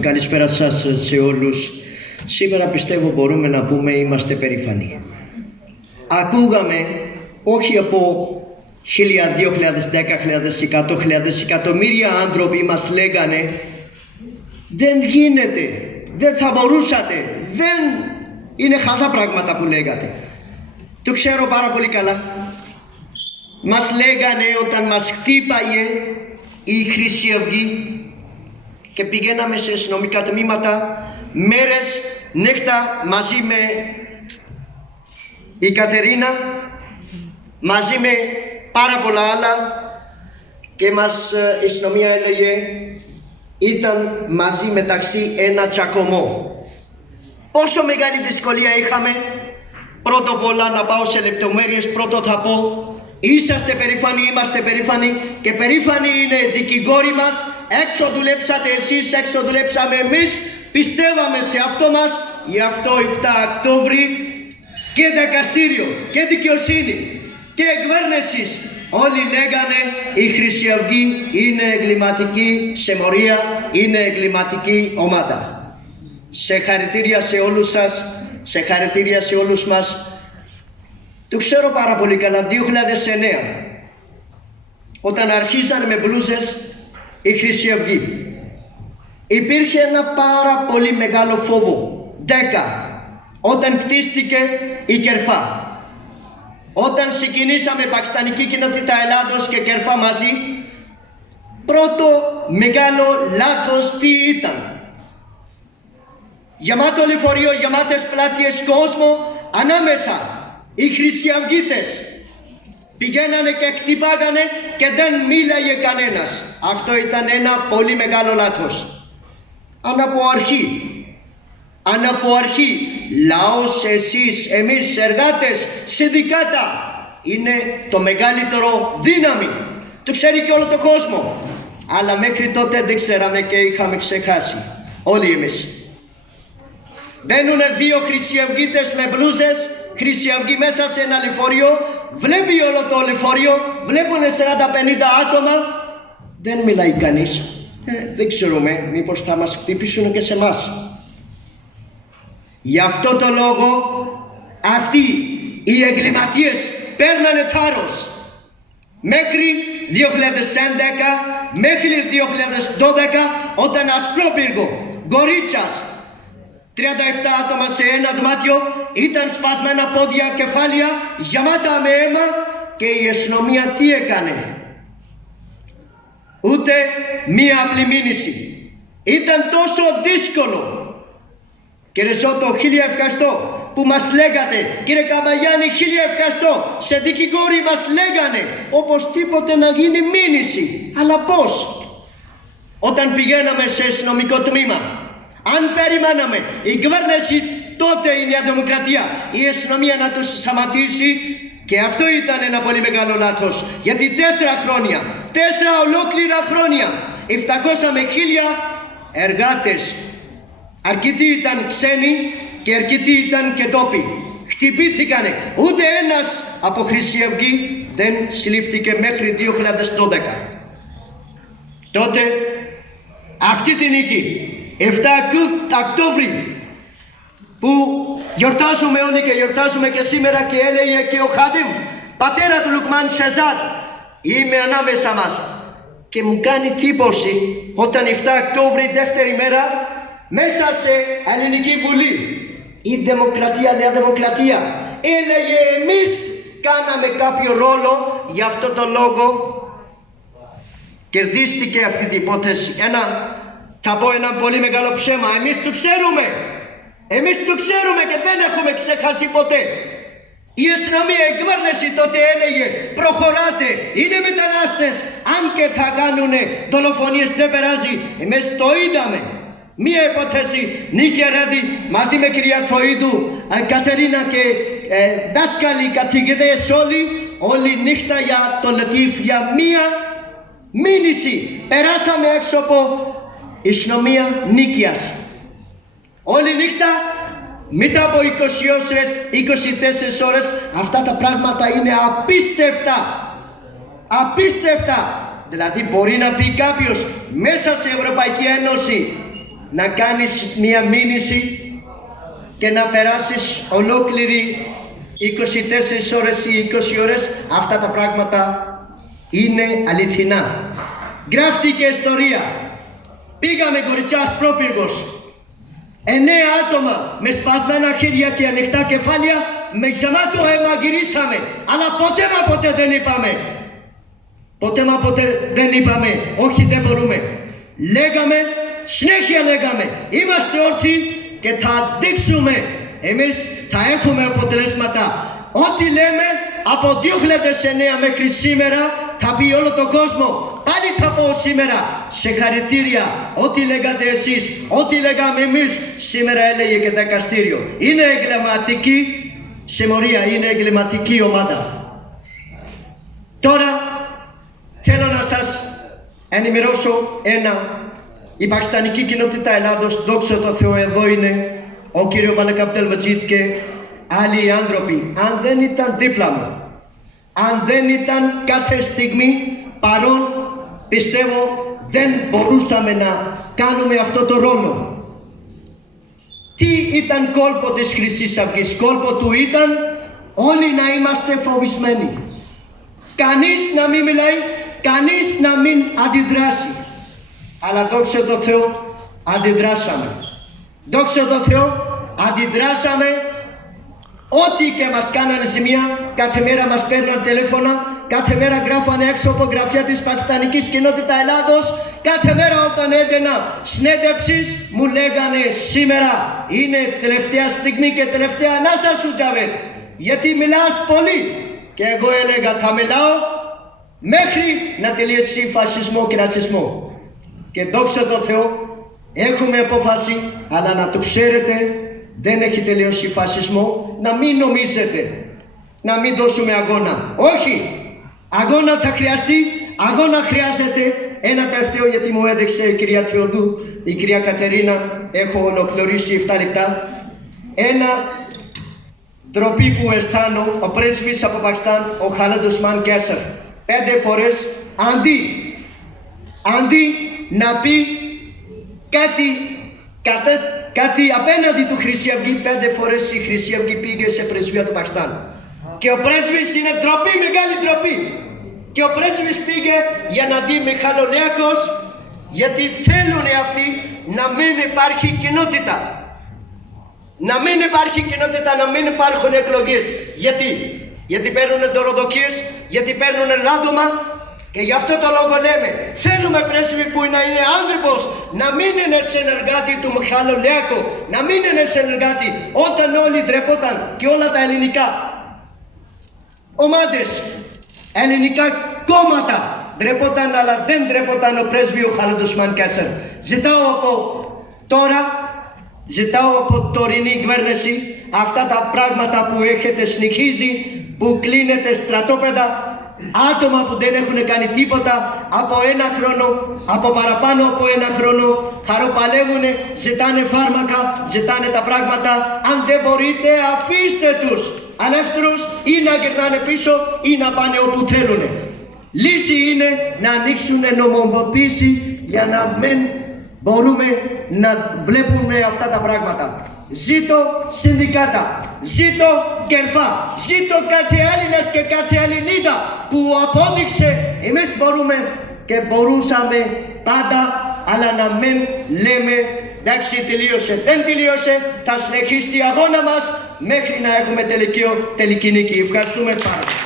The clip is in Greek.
Καλησπέρα σας σε όλους. Σήμερα πιστεύω μπορούμε να πούμε είμαστε περήφανοι. Ακούγαμε όχι από 1.000, 2.000, 10.000, 100.000, εκατομμύρια άνθρωποι μας λέγανε δεν γίνεται, δεν θα μπορούσατε, δεν είναι χαζά πράγματα που λέγατε. Το ξέρω πάρα πολύ καλά. Μας λέγανε όταν μας χτύπαγε η Χρυσή Αυγή και πηγαίναμε σε αστυνομικά τμήματα μέρες, νύχτα μαζί με η Κατερίνα, μαζί με πάρα πολλά άλλα και μας η αστυνομία έλεγε ήταν μαζί μεταξύ ένα τσακωμό. Πόσο μεγάλη δυσκολία είχαμε. Πρώτο απ' όλα να πάω σε λεπτομέρειες, πρώτο θα πω είσαστε περήφανοι, είμαστε περήφανοι και περήφανοι είναι δικηγόροι μας. Έξω δουλέψατε εσείς, έξω δουλέψαμε εμείς, πιστεύαμε σε αυτό μας, γι' αυτό 7 Οκτώβρη και δικαστήριο και δικαιοσύνη και εκβέρνηση. Όλοι λέγανε η Χρυσή Αυγή είναι εγκληματική συμμορία, είναι εγκληματική ομάδα. Σε χαρητήρια σε όλους σας, σε χαρητήρια σε όλους μας. Το ξέρω πάρα πολύ καλά, 2009, όταν αρχίσαν με μπλούζες η Χρυσή Αυγή, υπήρχε ένα πάρα πολύ μεγάλο φόβο. 10, όταν κτίστηκε η Κερφά. Όταν ξεκινήσαμε Πακιστανική Κοινότητα Ελλάδος και Κερφά μαζί, πρώτο μεγάλο λάθος τι ήταν? Γεμάτο λεωφορείο, γεμάτες πλάτειες κόσμο ανάμεσα. Οι Χρυσιαυγίτες πηγαίνανε και χτυπάγανε και δεν μίλαγε κανένας. Αυτό ήταν ένα πολύ μεγάλο λάθος. Αν από αρχή λαός, εσείς, εμείς εργάτες, συνδικάτα είναι το μεγαλύτερο δύναμη. Το ξέρει και όλο το κόσμο. Αλλά μέχρι τότε δεν ξέραμε και είχαμε ξεχάσει. Όλοι εμείς. Μπαίνουνε 2 Χρυσιαυγίτες με μπλούζες, Χρυσιαυγοί μέσα σε ένα λεωφορείο, βλέπει όλο το λεωφορείο, βλέπουνε 40-50 άτομα, δεν μιλάει κανείς. Δεν ξέρουμε, μήπως θα μας χτυπήσουν και σε εμάς. Γι' αυτό το λόγο αυτοί οι εγκληματίες παίρνανε θάρρος. Μέχρι 2011, μέχρι 2012, όταν Ασπρόπυργο, Γκορίτσας, 37 άτομα σε ένα δωμάτιο, ήταν σπασμένα πόδια, κεφάλια, γεμάτα με αίμα και η αστυνομία τι έκανε? Ούτε μία απλή μήνυση. Ήταν τόσο δύσκολο. Κύριε Ζώτο, 1000 ευχαριστώ που μας λέγατε. Κύριε Καβαγιάννη, 1000 ευχαριστώ. Σε δικηγόροι μας λέγανε οπωσδήποτε να γίνει μήνυση. Αλλά πώς? Όταν πηγαίναμε σε αστυνομικό τμήμα, αν περιμέναμε η κυβέρνηση, τότε η Νέα Δημοκρατία, η αστυνομία να τους σταματήσει, και αυτό ήταν ένα πολύ μεγάλο λάθος. Γιατί 4 χρόνια, 4 ολόκληρα χρόνια, 700 με 1000 εργάτες, αρκετοί ήταν ξένοι και αρκετοί ήταν και τόποι, χτυπήθηκανε. Ούτε ένας από Χρυσή Αυγή δεν συλλήφθηκε μέχρι 2012. Τότε αυτή τη νίκη, 7 Οκτώβρη, που γιορτάζουμε όλοι και γιορτάζουμε και σήμερα, και έλεγε και ο Χάντιμ, πατέρα του Λουκμάν Σεζάτ, είμαι ανάμεσα μας. Και μου κάνει τύπωση όταν 7 Οκτώβρη, δεύτερη μέρα, μέσα σε Ελληνική Βουλή, η Δημοκρατία, Νέα Δημοκρατία, έλεγε εμείς κάναμε κάποιο ρόλο, γι' αυτό το λόγο κερδίστηκε αυτή την υπόθεση. Θα πω ένα πολύ μεγάλο ψέμα. Εμείς το ξέρουμε. Εμείς το ξέρουμε και δεν έχουμε ξεχάσει ποτέ. Η αστυνομία, η κυβέρνηση τότε έλεγε προχωράτε, είναι μετανάστες. Αν και θα κάνουνε δολοφονίες δεν περάζει. Εμείς το είδαμε. Μία υπόθεση, Νίκη Αρέδη, μαζί με κυρία Τοΐδου, Κατερίνα και δάσκαλοι, καθηγητές όλη νύχτα για το Λατίφ, για μία μήνυση. Περάσαμε έξω από η αστυνομία Νίκιας. Όλη νύχτα, μετά από 24 ώρες, αυτά τα πράγματα είναι απίστευτα. Απίστευτα. Δηλαδή μπορεί να πει κάποιος μέσα σε Ευρωπαϊκή Ένωση να κάνεις μία μήνυση και να περάσεις ολόκληρη 24 ώρες ή 20 ώρες. Αυτά τα πράγματα είναι αληθινά. Γράφτηκε ιστορία. Πήγαμε κοριτσιάς πρόπυργος. 9 άτομα με σπασμένα χέρια και ανοιχτά κεφάλια, με γεμάτο αίμα γυρίσαμε. Αλλά ποτέ δεν είπαμε. Ποτέ δεν είπαμε, όχι δεν μπορούμε. Λέγαμε, συνέχεια λέγαμε, είμαστε όρθιοι και θα δείξουμε. Εμείς θα έχουμε αποτελέσματα. Ό,τι λέμε από 2009 μέχρι σήμερα θα πει όλο τον κόσμο. Πάλι θα πω σήμερα, συγχαρητήρια. Ό,τι λέγατε εσείς, ό,τι λέγαμε εμείς, σήμερα έλεγε και δικαστήριο. Είναι εγκληματική συμμορία, είναι εγκληματική ομάδα. Τώρα θέλω να σας ενημερώσω ένα. Η πακιστανική κοινότητα Ελλάδος, δόξα τω Θεώ, εδώ είναι ο κύριο Μαλεκ Αμπτελμετζίτ και άλλοι άνθρωποι. Αν δεν ήταν δίπλα μου, αν δεν ήταν κάθε στιγμή παρόν, πιστεύω δεν μπορούσαμε να κάνουμε αυτό το ρόλο. Τι ήταν κόλπο της Χρυσής Αυγής? Κόλπο του ήταν όλοι να είμαστε φοβισμένοι. Κανείς να μην μιλάει, κανείς να μην αντιδράσει. Αλλά δόξα τω Θεώ αντιδράσαμε. Δόξα τω Θεώ αντιδράσαμε. Ό,τι και μας κάνανε ζημιά, κάθε μέρα μας παίρναν τηλέφωνα, κάθε μέρα γράφανε έξω από γραφεία της πακιστανικής κοινότητα Ελλάδος, κάθε μέρα όταν έδαινα συνέντευξης μου λέγανε σήμερα είναι τελευταία στιγμή και τελευταία ανάσα σου, Τζαβέτ, γιατί μιλάς πολύ. Και εγώ έλεγα θα μιλάω μέχρι να τελειώσει φασισμό και ρατσισμό. Και δόξα τω Θεώ έχουμε αποφάσει, αλλά να το ξέρετε, δεν έχει τελειώσει φασισμό. Να μην νομίζετε, να μην δώσουμε αγώνα. Όχι, αγώνα θα χρειαστεί, αγώνα χρειάζεται. Ένα τελευταίο, γιατί μου έδειξε η κυρία Τριωδού, η κυρία Κατερίνα, έχω ολοκληρώσει 7 λεπτά. Ένα ντροπή που αισθάνομαι, ο πρέσβης από Πακιστάν, ο Χάλιντ Ουσμάν Κέσσερ, 5 φορές αντί να πει κάτι απέναντι του Χρυσή Αυγή, 5 φορές η Χρυσή Αυγή πήγε σε πρεσβεία του Πακιστάν. Και ο πρέσβης είναι ντροπή, μεγάλη ντροπή. Και ο πρέσβης πήγε για να δει Μιχαλολιάκος, γιατί θέλουν αυτοί να μην υπάρχει κοινότητα. Να μην υπάρχει κοινότητα, να μην υπάρχουν εκλογές. Γιατί παίρνουν δωροδοκίες, γιατί παίρνουν λάδωμα. Και γι' αυτό το λόγο λέμε, θέλουμε πρέσβη που να είναι άνθρωπος, να μην είναι συνεργάτη του Μιχαλολιάκου, να μην είναι συνεργάτη. Όταν όλοι ντρεπόταν και όλα τα ελληνικά ομάδες, ελληνικά κόμματα ντρεπόταν, αλλά δεν ντρεπόταν ο πρέσβη ο Χάλιντ Ουσμάν Κέσσερ. Ζητάω από τώρα, ζητάω από τωρινή κυβέρνηση, αυτά τα πράγματα που έχετε συνεχίζει, που κλείνετε στρατόπεδα, άτομα που δεν έχουν κάνει τίποτα από 1 χρόνο, από παραπάνω από 1 χρόνο, χαροπαλεύουν, ζητάνε φάρμακα, ζητάνε τα πράγματα. Αν δεν μπορείτε, αφήστε τους ελεύθερους ή να γυρνάνε πίσω ή να πάνε όπου θέλουν. Λύση είναι να ανοίξουν νομιμοποίηση για να μην μπορούμε να βλέπουμε αυτά τα πράγματα. Ζήτω συνδικάτα, ζήτω κερφά, ζήτω κάθε Έλληνας και κάθε Ελληνίδα που απόδειξε εμείς μπορούμε και μπορούσαμε πάντα, αλλά να μην λέμε εντάξει τελείωσε, δεν τελείωσε, θα συνεχίσει η αγώνα μας μέχρι να έχουμε τελική νίκη. Ευχαριστούμε πάρα πολύ.